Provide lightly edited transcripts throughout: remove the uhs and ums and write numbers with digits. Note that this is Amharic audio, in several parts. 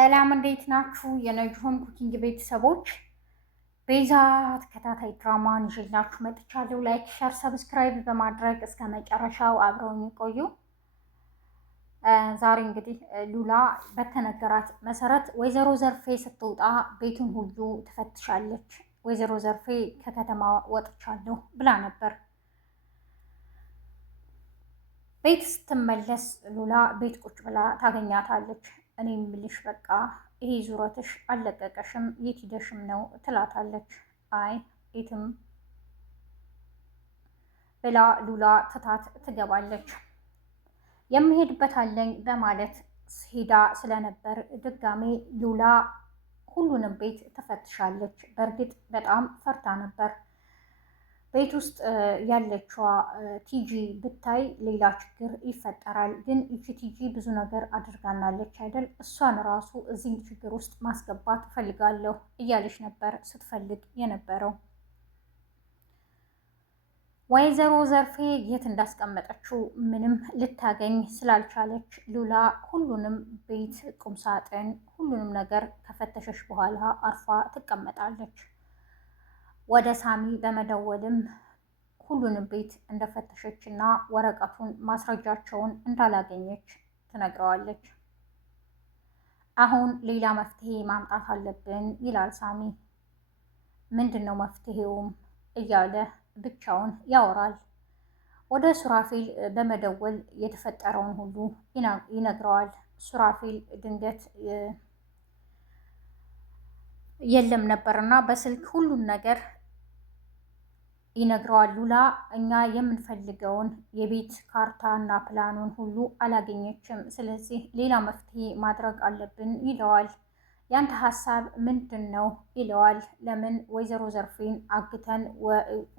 ሰላም እንዴት ናችሁ? የነጅሆም ኩኪንግ ቤተሰቦች ቤዛ ተከታታይ ድራማን ይዤላችሁ መጥቻለሁ። ላይክ፣ ሸር፣ ሰብስክራይብ በማድረግ እስከ መጨረሻው አብረውን ይቆዩ። ዛሬ እንግዲህ ሉላ በተነገራት መሰረት ወይዘሮ ዘርፌ ስትወጣ ቤቱን ሁሉ ትፈትሻለች። ወይዘሮ ዘርፌ ከከተማ ወጥቻለሁ ብላ ነበር። ቤት ስትመለስ ሉላ ቤት ቁጭ ብላ ታገኛታለች። እኔ የምልሽ በቃ ይሄ ዙረትሽ አልለቀቀሽም፣ የት ሂደሽም ነው ትላታለች። አይ የትም ብላ ሉላ ትታት ትገባለች። የምሄድበት አለኝ በማለት ሄዳ ስለነበር ድጋሜ ሉላ ሁሉንም ቤት ትፈትሻለች። በእርግጥ በጣም ፈርታ ነበር። ቤት ውስጥ ያለችዋ ቲጂ ብታይ ሌላ ችግር ይፈጠራል። ግን ይቺ ቲጂ ብዙ ነገር አድርጋናለች አይደል? እሷን ራሱ እዚህ ችግር ውስጥ ማስገባት እፈልጋለሁ እያለች ነበር ስትፈልግ የነበረው። ወይዘሮ ዘርፌ የት እንዳስቀመጠችው ምንም ልታገኝ ስላልቻለች ሉላ ሁሉንም ቤት ቁምሳጥን፣ ሁሉንም ነገር ከፈተሸች በኋላ አርፋ ትቀመጣለች። ወደ ሳሚ በመደወልም ሁሉንም ቤት እንደፈተሸች እና ወረቀቱን ማስረጃቸውን እንዳላገኘች ትነግረዋለች። አሁን ሌላ መፍትሄ ማምጣት አለብን ይላል ሳሚ። ምንድን ነው መፍትሄውም እያለ ብቻውን ያወራል። ወደ ሱራፌል በመደወል የተፈጠረውን ሁሉ ይነግረዋል። ሱራፌል ድንገት የለም ነበርና በስልክ ሁሉን ነገር ይነግረዋል። ሉላ እኛ የምንፈልገውን የቤት ካርታ እና ፕላኑን ሁሉ አላገኘችም፣ ስለዚህ ሌላ መፍትሄ ማድረግ አለብን ይለዋል። ያንተ ሀሳብ ምንድን ነው ይለዋል። ለምን ወይዘሮ ዘርፌን አግተን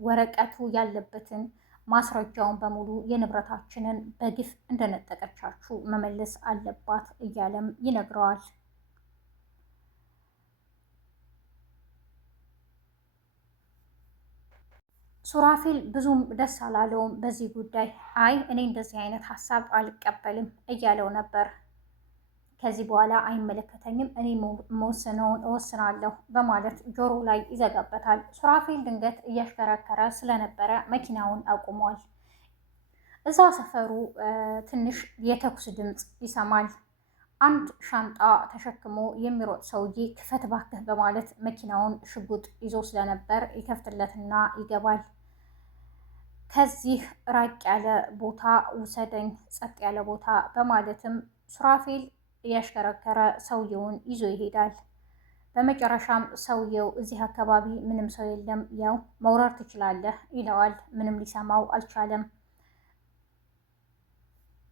ወረቀቱ ያለበትን ማስረጃውን በሙሉ የንብረታችንን በግፍ እንደነጠቀቻችሁ መመለስ አለባት እያለም ይነግረዋል። ሱራፌል ብዙም ደስ አላለውም በዚህ ጉዳይ። አይ እኔ እንደዚህ አይነት ሀሳብ አልቀበልም እያለው ነበር። ከዚህ በኋላ አይመለከተኝም፣ እኔ መወስነውን እወስናለሁ በማለት ጆሮ ላይ ይዘጋበታል። ሱራፌል ድንገት እያሽከረከረ ስለነበረ መኪናውን አቁሟል። እዛ ሰፈሩ ትንሽ የተኩስ ድምፅ ይሰማል። አንድ ሻንጣ ተሸክሞ የሚሮጥ ሰውዬ ክፈት ባክህ በማለት መኪናውን ሽጉጥ ይዞ ስለነበር ይከፍትለትና ይገባል። ከዚህ ራቅ ያለ ቦታ ውሰደኝ፣ ጸጥ ያለ ቦታ በማለትም ሱራፌል እያሽከረከረ ሰውየውን ይዞ ይሄዳል። በመጨረሻም ሰውየው እዚህ አካባቢ ምንም ሰው የለም፣ ያው መውረር ትችላለህ ይለዋል። ምንም ሊሰማው አልቻለም።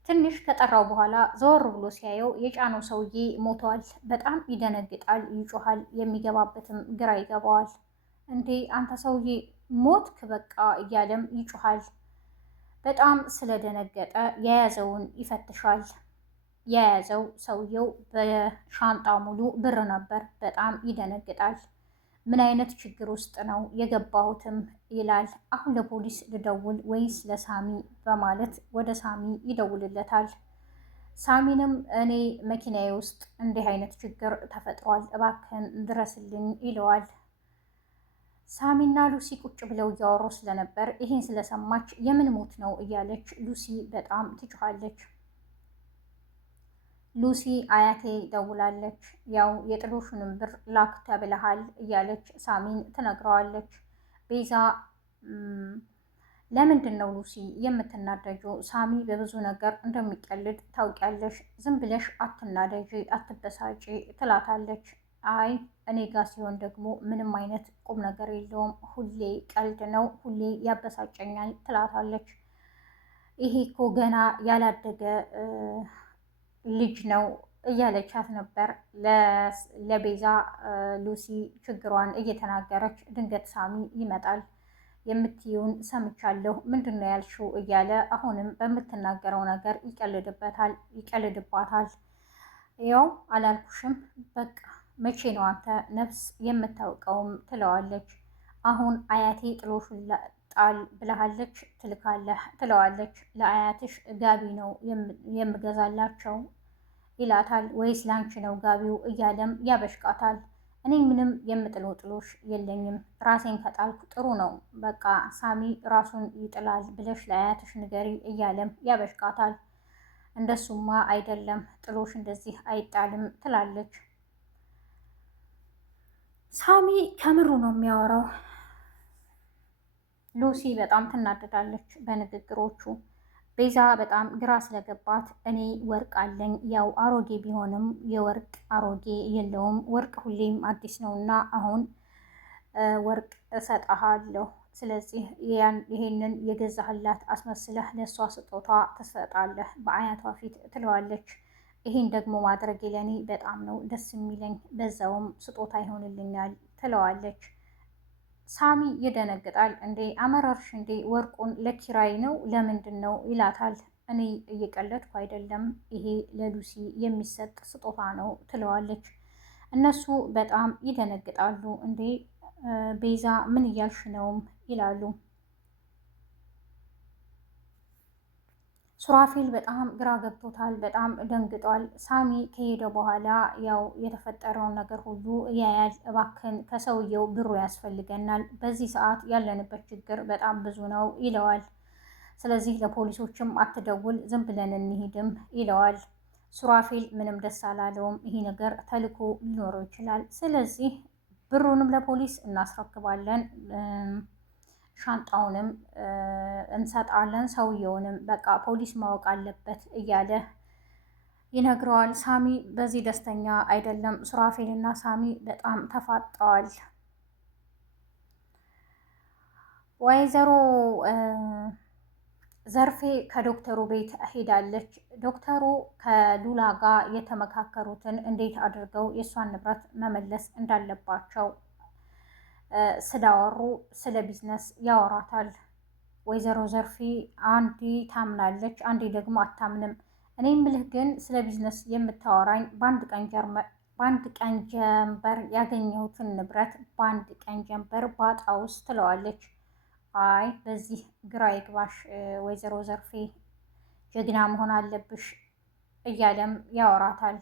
ትንሽ ከጠራው በኋላ ዘወር ብሎ ሲያየው የጫነው ሰውዬ ሞቷል። በጣም ይደነግጣል፣ ይጮሃል። የሚገባበትም ግራ ይገባዋል። እንዴ አንተ ሰውዬ ሞትክ በቃ እያለም ይጮሃል። በጣም ስለደነገጠ የያዘውን ይፈትሻል። የያዘው ሰውየው በሻንጣ ሙሉ ብር ነበር። በጣም ይደነግጣል። ምን አይነት ችግር ውስጥ ነው የገባሁትም ይላል። አሁን ለፖሊስ ልደውል ወይስ ለሳሚ በማለት ወደ ሳሚ ይደውልለታል። ሳሚንም እኔ መኪናዬ ውስጥ እንዲህ አይነት ችግር ተፈጥሯል፣ እባክህን ድረስልኝ ይለዋል። ሳሚና ሉሲ ቁጭ ብለው እያወሩ ስለነበር ይሄን ስለሰማች የምን ሞት ነው እያለች ሉሲ በጣም ትጮኻለች። ሉሲ አያቴ ደውላለች፣ ያው የጥሎሹንም ብር ላክ ተብለሃል እያለች ሳሚን ትነግረዋለች። ቤዛ ለምንድን ነው ሉሲ የምትናደጂው? ሳሚ በብዙ ነገር እንደሚቀልድ ታውቂያለሽ፣ ዝም ብለሽ አትናደጂ፣ አትበሳጪ ትላታለች። አይ እኔ ጋ ሲሆን ደግሞ ምንም አይነት ቁም ነገር የለውም፣ ሁሌ ቀልድ ነው፣ ሁሌ ያበሳጨኛል ትላታለች። ይሄ እኮ ገና ያላደገ ልጅ ነው እያለቻት ነበር ለቤዛ። ሉሲ ችግሯን እየተናገረች ድንገት ሳሚ ይመጣል። የምትይውን ሰምቻለሁ፣ ምንድን ነው ያልሽው እያለ አሁንም በምትናገረው ነገር ይቀልድባታል። ያው አላልኩሽም በቃ መቼ ነው አንተ ነፍስ የምታውቀውም ትለዋለች። አሁን አያቴ ጥሎሹን ጣል ብለሃለች ትልካለህ ትለዋለች። ለአያትሽ ጋቢ ነው የምገዛላቸው ይላታል። ወይስ ላንቺ ነው ጋቢው እያለም ያበሽቃታል። እኔ ምንም የምጥለው ጥሎሽ የለኝም፣ ራሴን ከጣልኩ ጥሩ ነው፣ በቃ ሳሚ ራሱን ይጥላል ብለሽ ለአያትሽ ንገሪ እያለም ያበሽቃታል። እንደሱማ አይደለም ጥሎሽ እንደዚህ አይጣልም ትላለች። ሳሚ ከምሩ ነው የሚያወራው። ሉሲ በጣም ትናደዳለች በንግግሮቹ። ቤዛ በጣም ግራ ስለገባት እኔ ወርቅ አለኝ፣ ያው አሮጌ ቢሆንም የወርቅ አሮጌ የለውም፣ ወርቅ ሁሌም አዲስ ነውና አሁን ወርቅ እሰጥሃለሁ፣ ስለዚህ ይሄንን የገዛህላት አስመስለህ ለእሷ ስጦታ ትሰጣለህ በአያቷ ፊት ትለዋለች። ይሄን ደግሞ ማድረግ ለኔ በጣም ነው ደስ የሚለኝ፣ በዛውም ስጦታ ይሆንልኛል ትለዋለች። ሳሚ ይደነግጣል። እንዴ አመራርሽ እንዴ? ወርቁን ለኪራይ ነው ለምንድን ነው ይላታል። እኔ እየቀለድኩ አይደለም፣ ይሄ ለሉሲ የሚሰጥ ስጦታ ነው ትለዋለች። እነሱ በጣም ይደነግጣሉ። እንዴ ቤዛ ምን እያልሽ ነውም ይላሉ። ሱራፌል በጣም ግራ ገብቶታል፣ በጣም ደንግጧል። ሳሚ ከሄደ በኋላ ያው የተፈጠረውን ነገር ሁሉ ያያል። እባክን ከሰውየው ብሩ ያስፈልገናል፣ በዚህ ሰዓት ያለንበት ችግር በጣም ብዙ ነው ይለዋል። ስለዚህ ለፖሊሶችም አትደውል፣ ዝም ብለን እንሂድም ይለዋል። ሱራፌል ምንም ደስ አላለውም። ይሄ ነገር ተልኮ ሊኖረው ይችላል። ስለዚህ ብሩንም ለፖሊስ እናስረክባለን፣ ሻንጣውንም እንሰጣለን፣ ሰውየውንም በቃ ፖሊስ ማወቅ አለበት እያለ ይነግረዋል። ሳሚ በዚህ ደስተኛ አይደለም። ሱራፌል እና ሳሚ በጣም ተፋጠዋል። ወይዘሮ ዘርፌ ከዶክተሩ ቤት ሄዳለች። ዶክተሩ ከሉላ ጋር የተመካከሩትን እንዴት አድርገው የእሷን ንብረት መመለስ እንዳለባቸው ስላወሩ ስለ ቢዝነስ ያወራታል። ወይዘሮ ዘርፌ አንዴ ታምናለች፣ አንዴ ደግሞ አታምንም። እኔ ምልህ ግን ስለ ቢዝነስ የምታወራኝ በአንድ ቀን ጀንበር ያገኘሁትን ንብረት በአንድ ቀን ጀንበር ባጣ ውስጥ ትለዋለች። አይ በዚህ ግራ ይግባሽ ወይዘሮ ዘርፌ፣ ጀግና መሆን አለብሽ እያለም ያወራታል።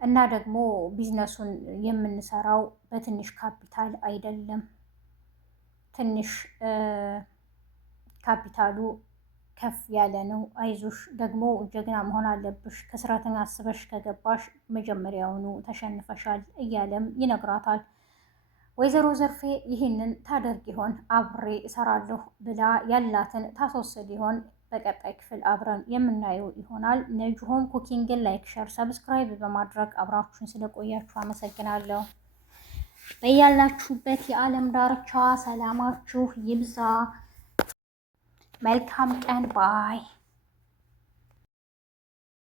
እና ደግሞ ቢዝነሱን የምንሰራው በትንሽ ካፒታል አይደለም፣ ትንሽ ካፒታሉ ከፍ ያለ ነው። አይዞሽ፣ ደግሞ ጀግና መሆን አለብሽ፣ ከስራትን አስበሽ ከገባሽ መጀመሪያውኑ ተሸንፈሻል እያለም ይነግራታል። ወይዘሮ ዘርፌ ይህንን ታደርግ ይሆን? አብሬ እሰራለሁ ብላ ያላትን ታስወስድ ይሆን? በቀጣይ ክፍል አብረን የምናየው ይሆናል። ነጅሆም ኩኪንግን ላይክ፣ ሸር፣ ሰብስክራይብ በማድረግ አብራችሁን ስለቆያችሁ አመሰግናለሁ። በያላችሁበት የዓለም ዳርቻ ሰላማችሁ ይብዛ። መልካም ቀን ባይ